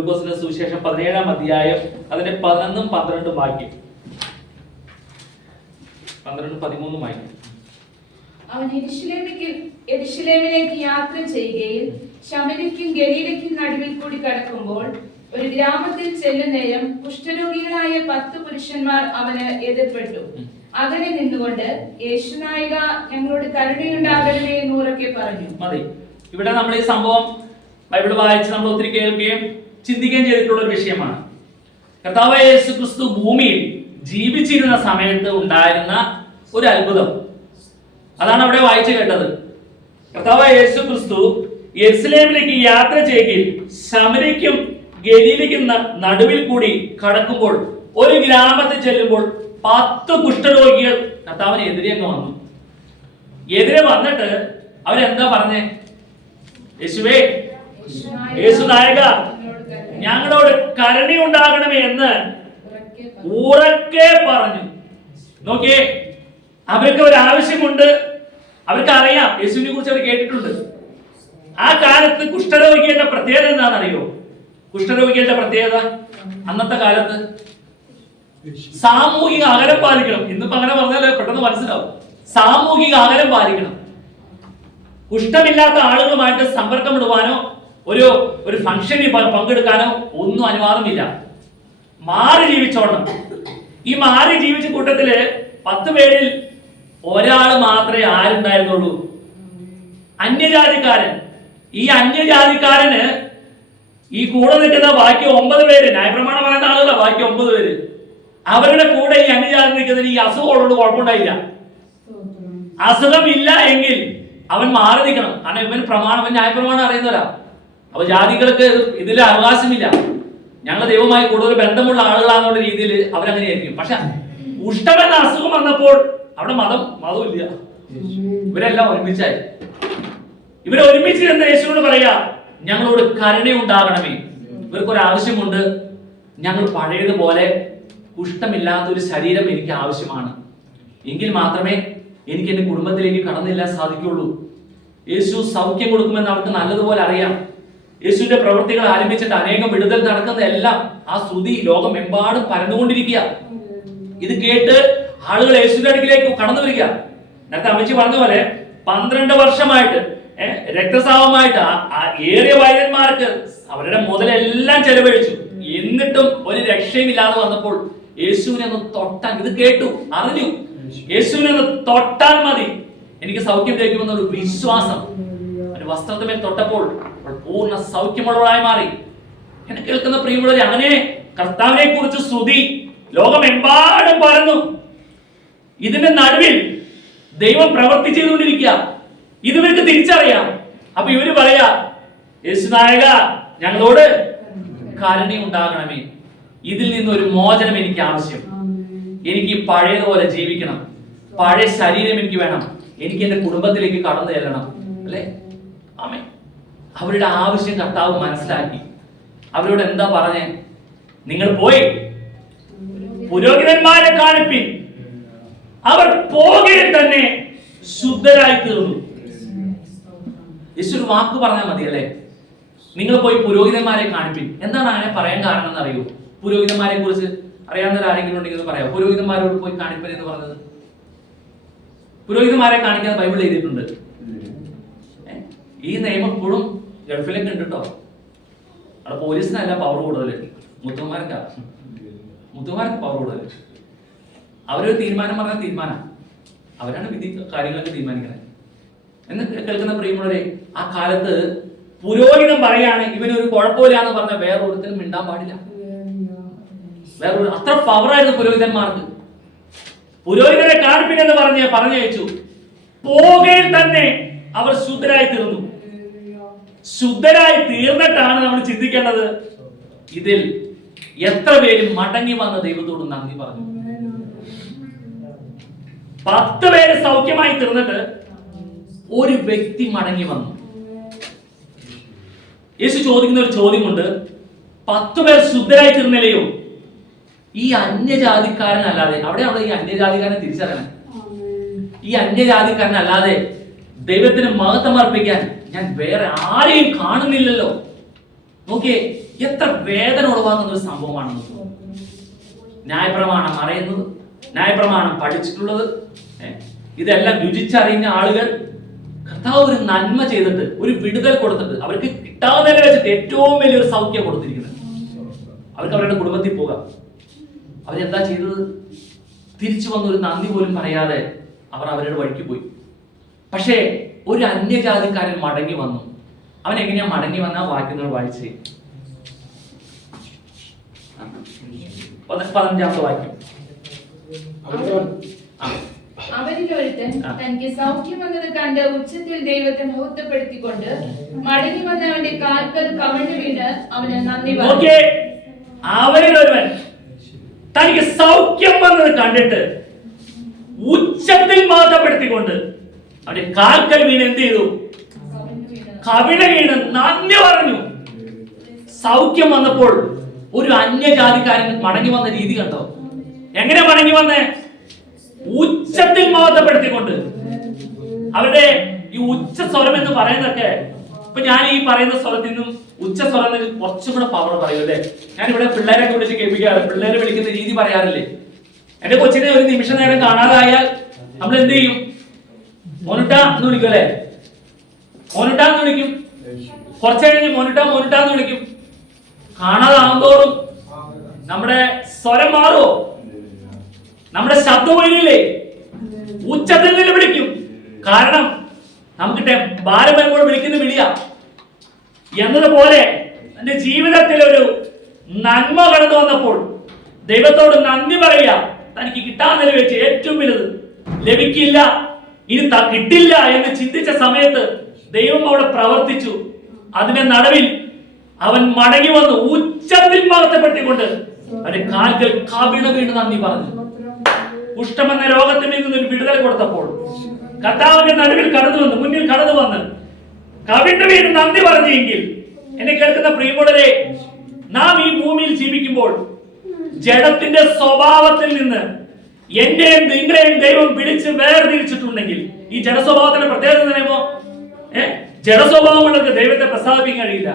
ലൂക്കോസിന്റെ സുവിശേഷം പതിനേഴാം അധ്യായം അതിന്റെ പതിനൊന്നും പന്ത്രണ്ടും വാക്യം. പന്ത്രണ്ട് പതിമൂന്നും വാക്യം. അവൻ എരിശിലേമിലേക്ക് യാത്ര ചെയ്യുകയും ശമരിക്കും ഗലീലയ്ക്കും നടുവിൽ കൂടി കടക്കുമ്പോൾ ഒരു ഗ്രാമത്തിൽ ചെല്ലുന്നേരം കുഷ്ഠരോഗികളായ പത്ത് പുരുഷന്മാർ അവന് എതിർപ്പെട്ടു. അകലെ നിന്നുകൊണ്ട് യേശുനായിക ഞങ്ങളോട് കരുണയുണ്ടാകണമേ എന്നൂറൊക്കെ പറഞ്ഞു. മതി. ഇവിടെ നമ്മൾ ഈ സംഭവം ബൈബിൾ വായിച്ച് നമ്മൾ ഒത്തിരി കേൾക്കുകയും ചിന്തിക്കുകയും ചെയ്തിട്ടുള്ള ഒരു വിഷയമാണ്. കർത്താവ് യേശു ക്രിസ്തു ഭൂമിയിൽ ജീവിച്ചിരുന്ന സമയത്ത് ഉണ്ടായിരുന്ന ഒരു അത്ഭുതം. അതാണ് അവിടെ വായിച്ചു കേട്ടത്. കർത്താവ് യേശു ക്രിസ്തു യെരുസലേമിലേക്ക് യാത്ര ചെയ്യുകയിൽ ശമരിക്കും ഗലീലയ്ക്കും ന- നടുവിൽ കൂടി കടക്കുമ്പോൾ ഒരു ഗ്രാമത്തിൽ ചെല്ലുമ്പോൾ പത്ത് കുഷ്ഠരോഗികൾ കർത്താവിന് എതിരെ അങ്ങ് വന്നു. എതിരെ വന്നിട്ട് അവരെന്താ പറഞ്ഞേ? യേശുവേ യേശു നായക ഞങ്ങളോട് കരുണയുണ്ടാകണമേ എന്ന് ഉറക്കെ പറഞ്ഞു. നോക്കിയേ അവർക്ക് ഒരു ആവശ്യമുണ്ട്. അവർക്ക് അറിയാം യേശുവിനെ കുറിച്ച് അവർ കേട്ടിട്ടുണ്ട്. ആ കാലത്ത് കുഷ്ഠരോഗികളുടെ പ്രത്യേകത എന്താണെന്നറിയോ? കുഷ്ഠരോഗികളുടെ പ്രത്യേകത അന്നത്തെ കാലത്ത് സാമൂഹിക അകലം പാലിക്കണം. ഇന്നിപ്പോ അങ്ങനെ പറഞ്ഞാൽ പെട്ടെന്ന് മനസ്സിലാവും. സാമൂഹിക അകലം പാലിക്കണം. കുഷ്ഠമില്ലാത്ത ആളുകളുമായിട്ട് സമ്പർക്കം ഇടുവാനോ ഒരു ഒരു ഫംഗ്ഷനിൽ പങ്കെടുക്കാനോ ഒന്നും അനുവാദമില്ല. മാറി ജീവിച്ചോണം. ഈ മാറി ജീവിച്ച കൂട്ടത്തിൽ പത്ത് പേരിൽ ഒരാൾ മാത്രമേ ആരുണ്ടായിരുന്നുള്ളൂ. അന്യജാതിക്കാരൻ. ഈ അന്യജാതിക്കാരന് ഈ കൂടെ നിൽക്കുന്ന ബാക്കി ഒമ്പത് പേര് ന്യായപ്രമാണം പറയുന്ന ആളുകളാണ് ബാക്കി ഒമ്പത് പേര്. അവരുടെ കൂടെ ഈ അന്യജാതി നിൽക്കുന്നതിന് ഈ അസുഖമുള്ളത് കുഴപ്പമുണ്ടായില്ല. അസുഖം ഇല്ല എങ്കിൽ അവൻ മാറി നിൽക്കണം. കാരണം ഇവന് പ്രമാണം ന്യായപ്രമാണം അറിയുന്നവരാ. അപ്പൊ ജാതികൾക്ക് ഇത് ഇതിൽ അവകാശമില്ല. ഞങ്ങൾ ദൈവമായി കൂടുതൽ ബന്ധമുള്ള ആളുകളാണെന്നുള്ള രീതിയിൽ അവരങ്ങനെയായിരിക്കും. പക്ഷെ ഉഷ്ടമെന്ന അസുഖം വന്നപ്പോൾ അവിടെ മതം മതമില്ല ഇവരെല്ലാം ഒരുമിച്ചായി. ഇവരെ ഒരുമിച്ച് എന്ന് യേശുവിനോട് പറയാ ഞങ്ങളോട് കരുണയുണ്ടാകണമേ ഇവർക്ക് ഒരു ആവശ്യമുണ്ട്. ഞങ്ങൾ പഴയതുപോലെ കുഷ്ഠമില്ലാത്ത ഒരു ശരീരം എനിക്ക് ആവശ്യമാണ്. എങ്കിൽ മാത്രമേ എനിക്ക് എന്റെ കുടുംബത്തിലേക്ക് കടന്നില്ലാൻ സാധിക്കുള്ളൂ. യേശു സൗഖ്യം കൊടുക്കുമെന്ന് അവർക്ക് നല്ലതുപോലെ അറിയാം. യേശുവിന്റെ പ്രവൃത്തികൾ ആരംഭിച്ചിട്ട് അനേകം വിടുതൽ നടക്കുന്നതെല്ലാം ആ ശ്രുതി ലോകമെമ്പാടും പരന്നുകൊണ്ടിരിക്കുക. ഇത് കേട്ട് ആളുകൾ യേശുവിന്റെ അടുക്കിലേക്ക് കടന്നു വരിക. നേരത്തെ അമ്മച്ചി പറഞ്ഞ പോലെ പന്ത്രണ്ട് വർഷമായിട്ട് രക്തസാവമായിട്ട് ഏറിയ വൈദ്യന്മാർക്ക് അവരുടെ മുതലെല്ലാം ചെലവഴിച്ചു. എന്നിട്ടും ഒരു രക്ഷയുമില്ലാതെ വന്നപ്പോൾ യേശുവിനെ ഒന്ന് തൊട്ടാൽ ഇത് കേട്ടു അറിഞ്ഞു. യേശുവിനെ ഒന്ന് തൊട്ടാൽ മതി. എനിക്ക് സൗഖ്യം ലഭിക്കുമെന്ന ഒരു വിശ്വാസം. ഒരു തൊട്ടപ്പോൾ പൂർണ സൗഖ്യമുള്ളവളായി മാറി. എന്നെ കേൾക്കുന്ന പ്രിയമുള്ളവരെ അങ്ങനെ കർത്താവിനെ കുറിച്ച് ശ്രുതി ലോകമെമ്പാടും പരന്നു. ഇതിന്റെ നടുവിൽ ദൈവം പ്രവർത്തി ചെയ്തുകൊണ്ടിരിക്കുക. ഇത് ഇവർക്ക് തിരിച്ചറിയാം. അപ്പൊ ഇവർ പറയാ യേശുനായക ഞങ്ങളോട് കരുണയുണ്ടാകണമേ ഇതിൽ നിന്ന് ഒരു മോചനം എനിക്ക് ആവശ്യം. എനിക്ക് പഴയതുപോലെ ജീവിക്കണം. പഴയ ശരീരം എനിക്ക് വേണം. എനിക്ക് എന്റെ കുടുംബത്തിലേക്ക് കടന്നു ചെല്ലണം. അല്ലേ? ആമേ അവരുടെ ആവശ്യം കർത്താവ് മനസ്സിലാക്കി. അവരോട് എന്താ പറഞ്ഞേ? നിങ്ങൾ പോയി. പുരോഹിതന്മാരെ കാണിപ്പിൻ. അവർ പോകെ തന്നെ ശുദ്ധരായി തീർന്നു. യേശു വാക്ക് പറഞ്ഞാൽ മതി അല്ലേ? നിങ്ങൾ പോയി പുരോഹിതന്മാരെ കാണിപ്പിൻ. എന്താണ് അങ്ങനെ പറയാൻ കാരണം എന്ന് അറിയൂ പുരോഹിതന്മാരെ കുറിച്ച് അറിയാവുന്ന ആരെങ്കിലും ഉണ്ടെങ്കിൽ പറയാം പുരോഹിതന്മാരോട് പോയി കാണിപ്പൻ എന്ന് പറഞ്ഞത്? പുരോഹിതന്മാരെ കാണിക്കാൻ ബൈബിൾ എഴുതിയിട്ടുണ്ട്. ഈ നിയമം ഇപ്പോഴും ഗൾഫിലൊക്കെ ഉണ്ട് കേട്ടോ അവിടെ പോലീസിനല്ല പവർ കൂടുതൽ മുത്തുമാർക്കാ. മുത്തുമാർക്ക് പവർ കൂടുതൽ അവരൊരു തീരുമാനം പറഞ്ഞ തീരുമാനം. അവരാണ് വിധി കാര്യങ്ങളൊക്കെ തീരുമാനിക്കുന്നത് എന്ന് കേൾക്കുന്ന പ്രിയമുള്ളവരെ ആ കാലത്ത് പുരോഹിതം പറയാണ് ഇവനൊരു കുഴപ്പമില്ല എന്ന് പറഞ്ഞ വേറെ ഒരുത്തിനും മിണ്ടാൻ പാടില്ല. വേറെ അത്ര അത്ര പവറായിരുന്നു പുരോഹിതന്മാർക്ക്. പുരോഹിതരെ കാണിപ്പിനെന്ന് പറഞ്ഞ് പറഞ്ഞയച്ചു. പോകയിൽ തന്നെ അവർ ശുദ്ധരായി തീർന്നു ശുദ്ധരായി തീർന്നിട്ടാണ് നമ്മൾ ചിന്തിക്കേണ്ടത്. ഇതിൽ എത്ര പേര് മടങ്ങി വന്ന ദൈവത്തോട് നന്ദി പറഞ്ഞു? പത്ത് പേര് സൗഖ്യമായി തീർന്നിട്ട് ഒരു വ്യക്തി മടങ്ങി വന്നു. യേശു ചോദിക്കുന്ന ഒരു ചോദ്യമുണ്ട്. പത്ത് പേർ ശുദ്ധരായി തീർന്നില്ലയോ? ഈ അന്യജാതിക്കാരനല്ലാതെ അവിടെ അവിടെ ഈ അന്യജാതിക്കാരനെ തിരിച്ചറിയണം. ഈ അന്യജാതിക്കാരനല്ലാതെ ദൈവത്തിന് മഹത്വം അർപ്പിക്കാൻ ഞാൻ വേറെ ആരെയും കാണുന്നില്ലല്ലോ. നോക്കിയേ എത്ര വേദന ഉളവാക്കുന്ന ഒരു തോന്നുന്നു ന്യായപ്രമാണം അറിയുന്നത് ന്യായപ്രമാണം പഠിച്ചിട്ടുള്ളത് ഇതെല്ലാം രുചിച്ചറിയുന്ന ആളുകൾ കർത്താവ് ഒരു നന്മ ചെയ്തിട്ട് ഒരു വിടുതൽ കൊടുത്തിട്ട് അവർക്ക് കിട്ടാവുന്നതിനെ വെച്ചിട്ട് ഏറ്റവും വലിയൊരു സൗഖ്യം കൊടുത്തിരിക്കുന്നത്. അവർക്ക് അവരുടെ കുടുംബത്തിൽ പോകാം. അവരെന്താ ചെയ്തത്? തിരിച്ചു വന്ന ഒരു നന്ദി പോലും പറയാതെ അവർ അവരുടെ വഴിക്ക് പോയി. പക്ഷേ ഒരു അന്യജാതിക്കാരൻ മടങ്ങി വന്നു. അവൻ എങ്ങനെയാ മടങ്ങി വന്ന വാക്യം വായിച്ചേ വായിച്ച്? പതിനഞ്ചാമത്തെ വാക്യം. ഒരുത്തൻ തനിക്ക് സൗഖ്യം വന്നത് കണ്ട് ഉച്ചത്തിൽ ദൈവത്തെ മഹത്വപ്പെടുത്തിക്കൊണ്ട് മടങ്ങി വന്നവന്റെ കാൽക്കൽ കവിഞ്ഞു വീണ് അവന് നന്ദി പറഞ്ഞു. ഒരുവൻ തനിക്ക് സൗഖ്യം വന്നത് കണ്ടിട്ട് ഉച്ചത്തിൽ മാതപ്പെടുത്തിക്കൊണ്ട് അവന്റെ കാൽക്കൽ വീണ് എന്ത് ചെയ്തു? കവിള വീണ്. നന്ദി പറഞ്ഞു. സൗഖ്യം വന്നപ്പോൾ ഒരു അന്യജാതിക്കാരൻ മടങ്ങി വന്ന രീതി കണ്ടോ? എങ്ങനെ മടങ്ങി വന്നേ? ഉച്ചത്തിൽ മഹത്വപ്പെടുത്തിക്കൊണ്ട്. അവരുടെ ഈ ഉച്ച സ്വരം എന്ന് പറയുന്നതൊക്കെ ഇപ്പൊ ഞാൻ ഈ പറയുന്ന സ്വരത്തിൽ നിന്നും ഉച്ച സ്വരം കുറച്ചും കൂടെ പവർ പറയും അല്ലേ? ഞാൻ ഇവിടെ പിള്ളേരൊക്കെ വിളിച്ച് കേൾപ്പിക്കാറ്. പിള്ളേരെ വിളിക്കുന്ന രീതി പറയാറില്ലേ? എന്റെ കൊച്ചിനെ ഒരു നിമിഷ നേരം കാണാതായാൽ നമ്മൾ എന്ത് ചെയ്യും? മോനുട്ട എന്ന് വിളിക്കും അല്ലേ മോനുട്ട എന്ന് വിളിക്കും. കുറച്ച് കഴിഞ്ഞ് മോനുട്ട മോനുട്ട എന്ന് വിളിക്കും. കാണാതാകുന്തോറും നമ്മുടെ സ്വരം മാറുമോ നമ്മുടെ ശബ്ദം ഒഴിയില്ലേ ഉച്ചത്തിൽ നിന്ന് വിളിക്കും. കാരണം നമുക്ക് ഭാരം വിളിക്കുന്ന വിളിയ. എന്നതുപോലെ എന്റെ ജീവിതത്തിൽ ഒരു നന്മ കടന്നു വന്നപ്പോൾ ദൈവത്തോട് നന്ദി പറയുക. തനിക്ക് കിട്ടാൻ വെച്ച് ഏറ്റവും വലുത് ലഭിക്കില്ല. ഇനി കിട്ടില്ല എന്ന് ചിന്തിച്ച സമയത്ത് ദൈവം അവിടെ പ്രവർത്തിച്ചു. അതിന്റെ നടുവിൽ അവൻ മടങ്ങി വന്ന് ഉച്ചത്തിൽ മഹത്വപ്പെടുത്തിക്കൊണ്ട് അവന്റെ കാൽക്കൽ കവിണ വീണ് നന്ദി പറഞ്ഞു. കുഷ്ഠമെന്ന രോഗത്തിൽ നിന്ന് ഒരു വിടുതൽ കൊടുത്തപ്പോൾ കർത്താവിന്റെ നടുവിൽ കടന്നു വന്ന് മുന്നിൽ കടന്നു വന്ന് കവിന്റെ വീട് നന്ദി പറഞ്ഞെങ്കിൽ എന്നെ കേൾക്കുന്ന പ്രിയമുള്ളരെ നാം ഈ ഭൂമിയിൽ ജീവിക്കുമ്പോൾ ജഡത്തിന്റെ സ്വഭാവത്തിൽ നിന്ന് എന്റെയും നിങ്ങളെയും ദൈവം പിടിച്ച് വേർതിരിച്ചിട്ടുണ്ടെങ്കിൽ ഈ ജഡസ്വഭാവത്തിന്റെ പ്രത്യേകത പറയുമ്പോ ഏ? ജഡസ്വഭാവങ്ങൾക്ക് ദൈവത്തെ പ്രസാദിപ്പിക്കാൻ കഴിയില്ല.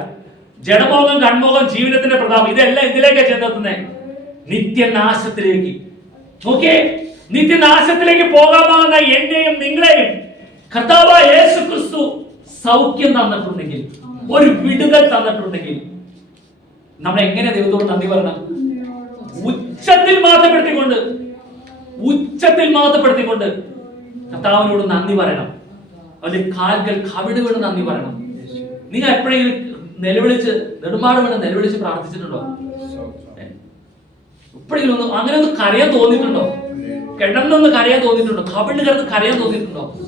ജഡമോഹം കൺമോഹം ജീവിതത്തിന്റെ പ്രതാപം ഇതെല്ലാം ഇതിലേക്ക് ചെന്നെത്തുന്നത് നിത്യനാശത്തിലേക്ക്. ഓക്കെ നിത്യനാശത്തിലേക്ക് പോകാമാകുന്ന എന്റെയും നിങ്ങളെയും കർത്താവ യേശു ക്രിസ്തു സൗഖ്യം തന്നിട്ടുണ്ടെങ്കിൽ ഒരു വിടുതൽ തന്നിട്ടുണ്ടെങ്കിൽ നമ്മൾ എങ്ങനെ ദൈവത്തോട് നന്ദി പറയണം? ഉച്ചത്തിൽ മാറ്റപ്പെടുത്തിക്കൊണ്ട് ഉച്ചത്തിൽ മഹത്വപ്പെടുത്തിക്കൊണ്ട് കർത്താവിനോട് നന്ദി പറയണം. അവന്റെ കാൽകൾ കവിട് നന്ദി പറയണം. നിങ്ങൾ എപ്പോഴെങ്കിലും നിലവിളിച്ച് നെടുമ്പാട് നിലവിളിച്ച് പ്രാർത്ഥിച്ചിട്ടുണ്ടോ? എപ്പോഴെങ്കിലും ഒന്ന് അങ്ങനെ ഒന്ന് കരയാൻ തോന്നിയിട്ടുണ്ടോ? കിടന്നൊന്ന് കരയാൻ തോന്നിയിട്ടുണ്ടോ? കവിണ്ട് കിടന്ന് കരയാൻ തോന്നിയിട്ടുണ്ടോ?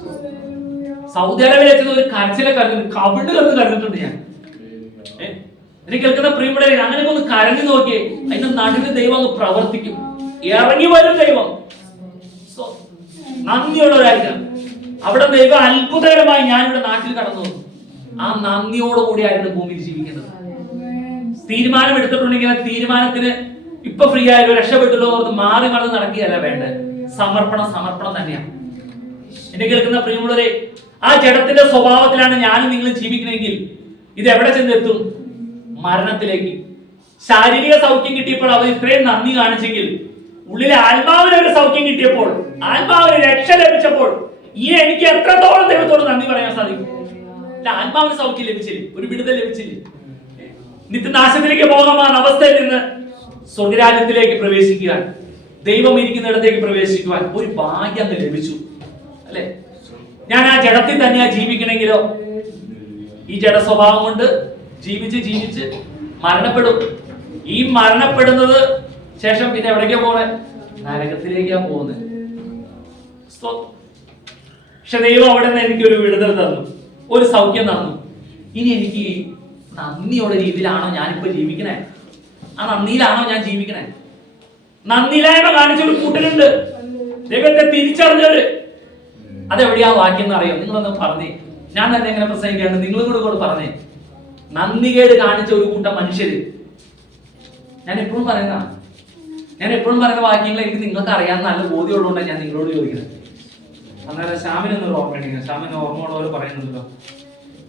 സൗദി അറേബ്യയിൽ വെച്ചത് ഒരു കരച്ചിലെ കരഞ്ഞു. കവിണ്ട് കിടന്ന് കരഞ്ഞിട്ടുണ്ട് ഞാൻ? എനിക്ക് കേൾക്കുന്ന പ്രിയമുള്ളവരെ അങ്ങനെ ഒന്ന് കരഞ്ഞു നോക്കിയേ. അതിന്റെ നടുവിൽ ദൈവം അങ്ങ് പ്രവർത്തിക്കും. ഇറങ്ങി വരും ദൈവം. നന്ദിയുള്ളവരായിരിക്കണം. അവിടെ ദൈവം അത്ഭുതകരമായി ഞാനിവിടെ നാട്ടിൽ കടന്നു വന്നു. ആ നന്ദിയോടുകൂടിയായിരുന്നു ഭൂമിയിൽ ജീവിക്കുന്നത്. തീരുമാനം എടുത്തിട്ടുണ്ടെങ്കിൽ ആ തീരുമാനത്തിന് ഇപ്പൊ ഫ്രീ ആയാലും രക്ഷപ്പെട്ടല്ലോ ഓർത്ത് മാറി മറന്ന് നടക്കുകയല്ല വേണ്ടത്. സമർപ്പണം സമർപ്പണം തന്നെയാണ് എന്നെ കേൾക്കുന്ന പ്രിയമുള്ളവരെ ആ ജഡത്തിന്റെ സ്വഭാവത്തിലാണ് ഞാനും നിങ്ങളും ജീവിക്കണമെങ്കിൽ ഇത് എവിടെ ചെന്നെത്തും? മരണത്തിലേക്ക്. ശാരീരിക സൗഖ്യം കിട്ടിയപ്പോൾ അവർ ഇത്രയും നന്ദി കാണിച്ചെങ്കിൽ ഉള്ളിലെ ആത്മാവിന് ഒരു സൗഖ്യം കിട്ടിയപ്പോൾ ആത്മാവിന് രക്ഷ ലഭിച്ചപ്പോൾ ഇനി എനിക്ക് എത്രത്തോളം ദൈവത്തോട് നന്ദി പറയാൻ സാധിക്കും? ആത്മാവിന് സൗഖ്യം ലഭിച്ചില്ലേ? ഒരു വിടുതൽ ലഭിച്ചില്ല? നിത്യനാശത്തിലേക്ക് പോകാമാൻ അവസ്ഥയിൽ നിന്ന് സ്വർഗരാജ്യത്തിലേക്ക് പ്രവേശിക്കുവാൻ ദൈവം ഇരിക്കുന്നിടത്തേക്ക് പ്രവേശിക്കുവാൻ ഒരു ഭാഗ്യം ലഭിച്ചു. അല്ലെ? ഞാൻ ആ ജഡത്തിൽ തന്നെയാ ജീവിക്കണമെങ്കിലോ ഈ ജഡ സ്വഭാവം കൊണ്ട് ജീവിച്ച് ജീവിച്ച് മരണപ്പെടും. ഈ മരണപ്പെടുന്നത് ശേഷം പിന്നെ എവിടേക്കാ പോണേ? നരകത്തിലേക്കാ പോകുന്നത്. പക്ഷെ ദൈവം അവിടെ നിന്ന് എനിക്ക് ഒരു വിടുതൽ തന്നു. ഒരു സൗഖ്യം തന്നു. ഇനി എനിക്ക് നന്ദിയുള്ള രീതിയിലാണോ ഞാനിപ്പോ ജീവിക്കണേ? ആ നന്ദിയിലാണോ ഞാൻ ജീവിക്കണേ? നന്ദിയിലായ്മ കാണിച്ച ഒരു കൂട്ടരുണ്ട്. ദൈവത്തെ തിരിച്ചറിഞ്ഞവര്. അതെവിടെയാ വാക്യം എന്ന് അറിയോ. നിങ്ങളൊന്ന് പറഞ്ഞേ. ഞാൻ തന്നെ എങ്ങനെ പ്രസംഗിക്കാണ്ട് നിങ്ങളും കൂടെ കൂടെ പറഞ്ഞേ. നന്ദികേട് കാണിച്ച ഒരു കൂട്ടം മനുഷ്യര്. ഞാൻ എപ്പോഴും പറയുന്ന ഞാൻ എപ്പോഴും പറയുന്ന വാക്യങ്ങൾ എനിക്ക് നിങ്ങൾക്ക് അറിയാൻ നല്ല ബോധ്യമുള്ളതുകൊണ്ടാണ് ഞാൻ നിങ്ങളോട് ചോദിക്കുന്നത്. അന്നേരം ശ്യാമിനൊന്നും ഓർമ്മ ഉണ്ടെങ്കിൽ ശ്യാമിന് ഓർമ്മയുള്ളവർ പറയുന്നുണ്ടല്ലോ.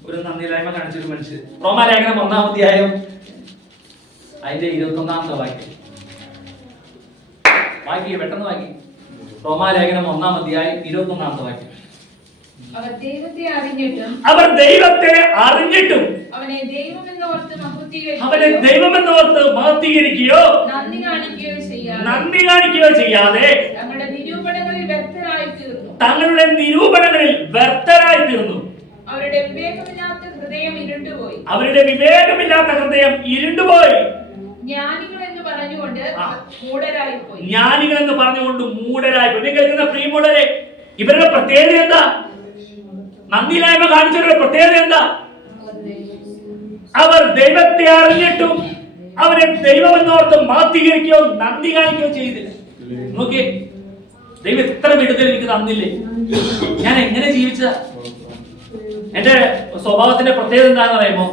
ഒരു നന്ദിയില്ലായ്മ കാണിച്ചൊരു മനുഷ്യൻ. റോമാലേഖനം ഒന്നാം അധ്യായം അതിന്റെ ഇരുപത്തി ഒന്നാമത്തെ വാക്യം. വാക്കി പെട്ടെന്ന് വാക്കി റോമാലേഖനം ഒന്നാം അധ്യായം ഇരുപത്തി ഒന്നാമത്തെ വാക്യം. അവർ ദൈവത്തെ അറിഞ്ഞിട്ടും അവർ ദൈവത്തെ അറിഞ്ഞിട്ടും അവനെ ദൈവമെന്നോർത്ത് മഹത്വീകരിക്കുകയോ നന്ദി കാണിക്കുകയോ നന്ദി കാണിക്കുകയോ ചെയ്യാതെ തങ്ങളുടെ നിരൂപണങ്ങളിൽ വ്യർത്ഥരായി തീർന്നു അവരുടെ വിവേകമില്ലാത്ത ഹൃദയം ഇരുണ്ടുപോയി. അവരുടെ വിവേകമില്ലാത്ത ഹൃദയം ഇരുണ്ടുപോയി. ജ്ഞാനികൾ എന്ന് പറഞ്ഞുകൊണ്ട് മൂടരായി മൂഢരായി പോയി ജ്ഞാനികൾ എന്ന് പറഞ്ഞുകൊണ്ട് മൂഢരായി പോയി. കേൾക്കുന്ന പ്രിയമുള്ളവരെ ഇവരുടെ പ്രത്യേകത എന്താ? നന്ദിയില്ലായ്മ കാണിച്ചവരുടെ പ്രത്യേകത എന്താ? അവർ ദൈവത്തെ അറിഞ്ഞിട്ടും അവരെ ദൈവമെന്നോർത്ത് മാത്തീകരിക്കുകയോ നന്ദി കാണിക്കുകയോ ചെയ്തില്ല. നോക്കിയേ ദൈവം എത്ര വിടുതൽ എനിക്ക് തന്നില്ലേ? ഞാൻ എങ്ങനെ ജീവിച്ചതാ? എന്റെ സ്വഭാവത്തിന്റെ പ്രത്യേകത എന്താണെന്ന് പറയുമ്പോ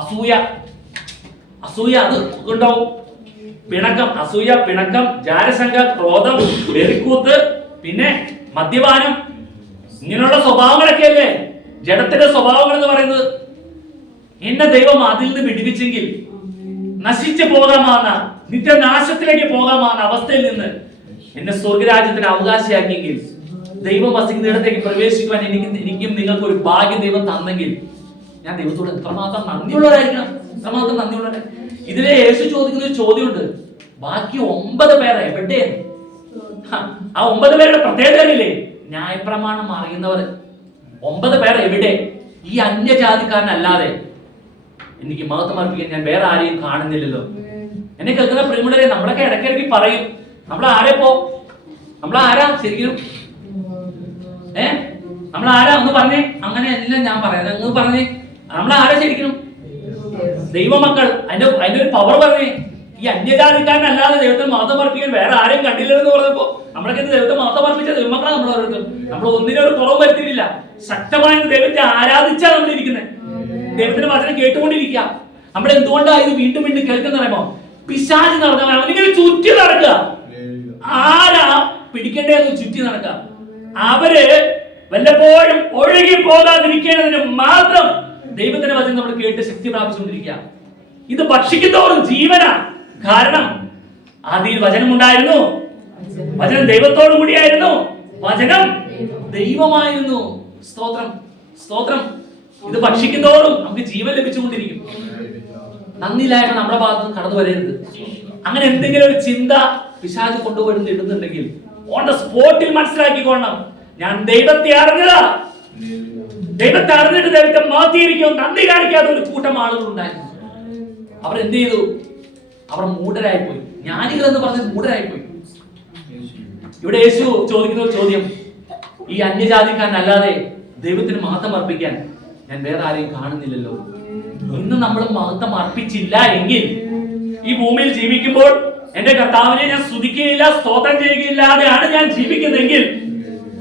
അസൂയ. അസൂയ അത് ഉണ്ടാവും പിണക്കം അസൂയ പിണക്കം ജാരസംഘ ക്രോധം വെറിക്കൂത്ത് പിന്നെ മദ്യപാനം. ഇങ്ങനെയുള്ള സ്വഭാവങ്ങളൊക്കെ അല്ലേ? ജഡത്തിന്റെ സ്വഭാവങ്ങൾ എന്ന് പറയുന്നത്. എന്നെ ദൈവം അതിൽ നിന്ന് വിടുവിച്ചെങ്കിൽ നശിച്ചു പോകാമാന്ന നിത്യനാശത്തിലേക്ക് പോകാമാന്ന അവസ്ഥയിൽ നിന്ന് എന്നെ സ്വർഗരാജ്യത്തിന് അവകാശിയാക്കിയെങ്കിൽ ദൈവം വസിക്കുന്ന ഇടത്തേക്ക് പ്രവേശിക്കുവാൻ എനിക്ക് എനിക്കും നിങ്ങൾക്ക് ഒരു ഭാഗ്യം ദൈവം തന്നെങ്കിൽ ഞാൻ ദൈവത്തോട് എത്രമാത്രം നന്ദിയുള്ളവരായിരിക്കണം. എത്രമാത്രം നന്ദിയുള്ളവരെ. ഇതിലെ യേശു ചോദിക്കുന്ന ഒരു ചോദ്യമുണ്ട്. ബാക്കി ഒമ്പത് പേരെ എവിടെ? ആ ഒമ്പത് പേരുടെ പ്രത്യേകത അറിയില്ലേ? ന്യായപ്രമാണം അറിയുന്നവർ. ഒമ്പത് പേരെ എവിടെ? ഈ അന്യജാതിക്കാരനല്ലാതെ എനിക്ക് മഹത്വം അർപ്പിക്കാൻ ഞാൻ വേറെ ആരെയും കാണുന്നില്ലല്ലോ. എന്നെ കേൾക്കുന്ന പ്രിമുടരെ നമ്മളൊക്കെ ഇടയ്ക്കിടയ്ക്ക് പറയും നമ്മൾ ആരെ പോ. നമ്മൾ ആരാ ശരിക്കും? ഏ? നമ്മൾ ആരാ ഒന്ന് പറഞ്ഞേ. അങ്ങനെയല്ല ഞാൻ പറയാം അങ്ങ് പറഞ്ഞേ. നമ്മൾ ആരാ ശരിക്കും? ദൈവമക്കൾ. അതിന്റെ അതിന്റെ ഒരു പവർ പറഞ്ഞേ. ഈ അന്യജാതിക്കാരനല്ലാതെ ദൈവത്തെ മഹത്വം അർപ്പിക്കാൻ വേറെ ആരെയും കണ്ടില്ലെന്ന് പറഞ്ഞപ്പോ നമ്മളൊക്കെ ദൈവത്തെ മഹത്വം അർപ്പിച്ച ദൈവമക്കളാണ് നമ്മൾ ഓരോരുത്തരും നമ്മൾ ഒന്നിനും ഒരു കുറവ് വരുത്തിയിട്ടില്ല. ശക്തമായ ദൈവത്തെ ആരാധിച്ചാണ് നമ്മൾ ഇരിക്കുന്നത് ദൈവത്തിന്റെ വചനം കേട്ടുകൊണ്ടിരിക്കുക. നമ്മൾ എന്തുകൊണ്ടാണ് ഇത് വീണ്ടും വീണ്ടും കേൾക്കുന്ന പറയുമ്പോ പിശാച് നടന്നവൻ ചുറ്റി നടക്കുക. ആരാ പിടിക്കേണ്ടതെന്ന് ചുറ്റി നടക്കുക? അവർ വല്ലപ്പോഴും ഒഴുകി പോകാതിരിക്കേണ്ടതിന് മാത്രം ദൈവത്തിന്റെ വചനം നമ്മൾ കേട്ട് ശക്തി പ്രാപിച്ചുകൊണ്ടിരിക്കുക. ഇത് ഭക്ഷിക്കുന്നവരും ജീവനാ. കാരണം ആദ്യം വചനം ഉണ്ടായിരുന്നു. വചനം ദൈവത്തോടു കൂടിയായിരുന്നു. വചനം ദൈവമായിരുന്നു. സ്തോത്രം. സ്തോത്രം. ഇത് ഭക്ഷിക്കുന്നതോറും നമുക്ക് ജീവൻ ലഭിച്ചുകൊണ്ടിരിക്കും. നന്ദിയില്ലായ്മ നമ്മുടെ ഭാഗത്ത് നിന്ന് കടന്നു വരരുത്. അങ്ങനെ എന്തെങ്കിലും ഒരു ചിന്ത പിശാച് കൊണ്ടുപോയി ഇടുന്നുണ്ടെങ്കിൽ ഓൺ ദ സ്പോട്ടിൽ മനസ്സിലാക്കിക്കൊള്ളണം. ഞാൻ ദൈവത്തെ അറിഞ്ഞതാ. ദൈവത്തെ അറിഞ്ഞിട്ട് ദൈവത്തെ മാറ്റിയിരിക്കും നന്ദി കാണിക്കാത്ത ഒരു കൂട്ടം ആളുകൾ ഉണ്ടായിരുന്നു. അവർ എന്ത് ചെയ്തു? അവർ മൂഢരായി പോയി ജ്ഞാനികൾ എന്ന് പറഞ്ഞത് മൂഢരായി പോയി ഇവിടെ യേശു ചോദിക്കുന്ന ചോദ്യം. ഈ അന്യജാതിക്കാരനല്ലാതെ ദൈവത്തിന് മാത്രം അർപ്പിക്കാൻ ഞാൻ വേറെ ആരെയും കാണുന്നില്ലല്ലോ. ഇന്ന് നമ്മൾ മഹത്വം അർപ്പിച്ചില്ല എങ്കിൽ ഈ ഭൂമിയിൽ ജീവിക്കുമ്പോൾ എന്റെ കർത്താവിനെ ഞാൻ സ്തുതിക്കുകയില്ല സ്തോത്രം ചെയ്യുകയില്ലാതെയാണ് ഞാൻ ജീവിക്കുന്നതെങ്കിൽ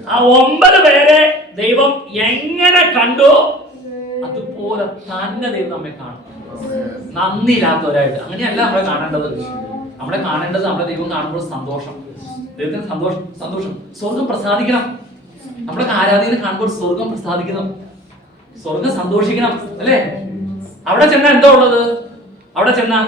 ആ ഒമ്പത് പേരെ ദൈവം എങ്ങനെ കണ്ടോ അതുപോലെ തന്നെ ദൈവം നമ്മെ കാണും. നന്ദിയില്ലാത്തവരായിട്ട്. അങ്ങനെയല്ല നമ്മളെ കാണേണ്ടത്. നമ്മളെ കാണേണ്ടത് നമ്മുടെ ദൈവം കാണുമ്പോൾ സന്തോഷം. ദൈവത്തിന് സന്തോഷം സന്തോഷം. സ്വർഗം പ്രസാദിക്കണം. നമ്മുടെ ആരാധകരെ കാണുമ്പോൾ സ്വർഗം പ്രസാദിക്കണം. സ്വർഗം സന്തോഷിക്കണം അല്ലേ? അവിടെ ചെന്ന എന്താ ഉള്ളത്? അവിടെ ചെന്നാ